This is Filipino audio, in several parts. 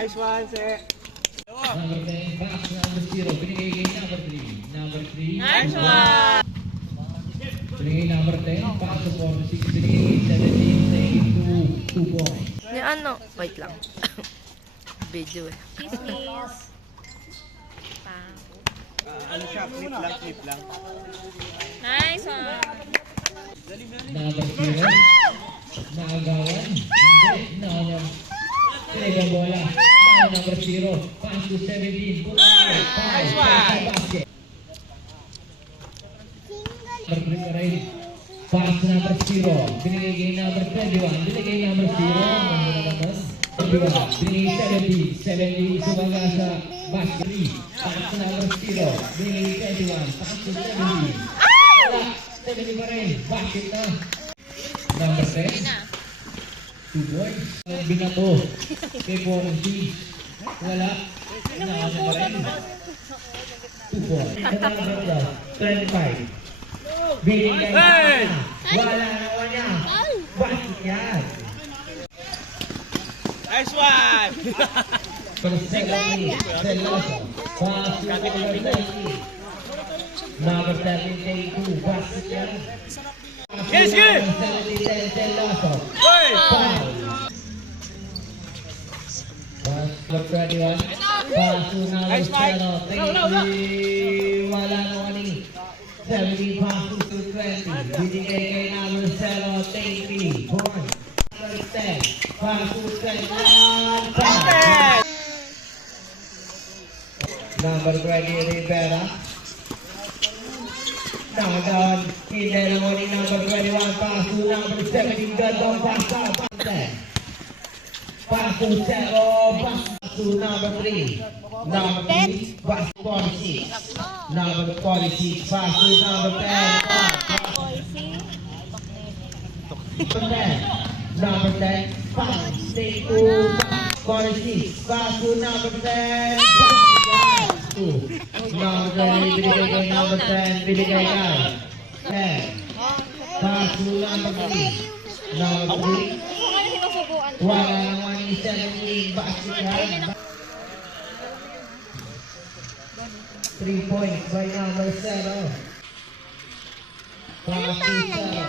Nice one, sir. Number 10, box number 0. Binigay kay number 3. Number 3. Nice one! Binigay number 10, box to 46. Binigay 17, take 2 points. Ni ano? Wait lang. Video eh. Chismis. Ano siya? Clip lang. Nice one. Number 0. Naagawan. Hindi. Number. Pinagay bola. Number 0. Pass to 17. Nice one. Basket. Number 3 ka rin. Pass number 0. Binigay kay number 21. Binigay number 0. Binigay 70. 70 sumaga sa basket. Pass number 0. Binigay 21. Pass to 70. 70 pa rin. Basket na. Number 10. 2 points. Binato. Kay Borgi. Wala. Nakasa pa rin. 2 points. Number 25. Binigay na. Wala naman niya. Basket yan. Nice one. Secondly, Celoso. Pass to number 30. Number 13, take 2. Basket yan. Yes, good. 70, Celoso. Hey. Foul. Pass number 21. Pass to number Nice, Mike. 0. Take 3. Wala naman ni. 70 pass to 20. Binigay kay number 0. Take 3. Point. Number 10. Pass to 21. Foul. Number 20, Rivera. Nagawan, hindi naman ni number 21, pass to number 17, gandang basta, basta. Pass to 0, pass to number 3. Number 3, pass to 46. Number 46, pass to number 10, pass. Number 10, pass, take 2, 46, pass to number 10, pass. Number 20, binigay kay number 10, binigay kay 10. Pass to number 3. Number 3. Wala naman yung 17, basket yan. 3 points by number 0. Pass to 0.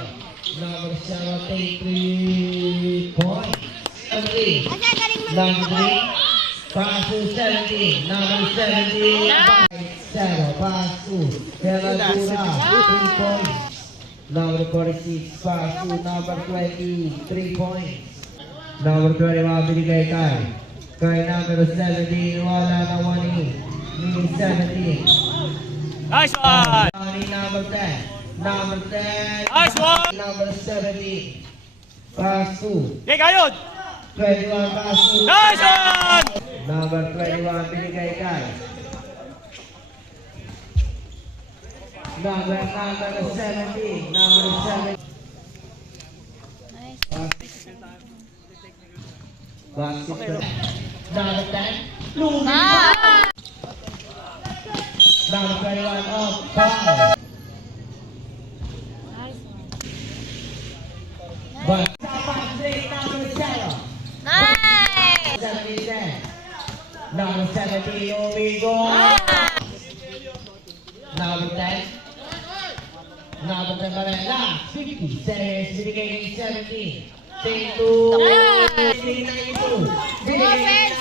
Number 0, take 3 points. Number 3. Pass to 17. Number 17. 0. Pass to Veladura. 3 points. Number 46. Pass to number 20. 3 points. Number 21. Binigay kay. Kay number 17. Wala naman ni 17. Nice one. Number 10. Number 10. Nice one. Number 17. Pass to Okay, kayod. 21. Pass to Nice one. number 21, binigay kay number 17, number 7. Basket. Number 10, Lumi. Number 21, off, foul. But, number 0. Nice! 17. Number 17, Omigo. Number 10. Number 10 pa rin. Last, 50. Binigay kay 17. Take 2. Binigay 2. Binigay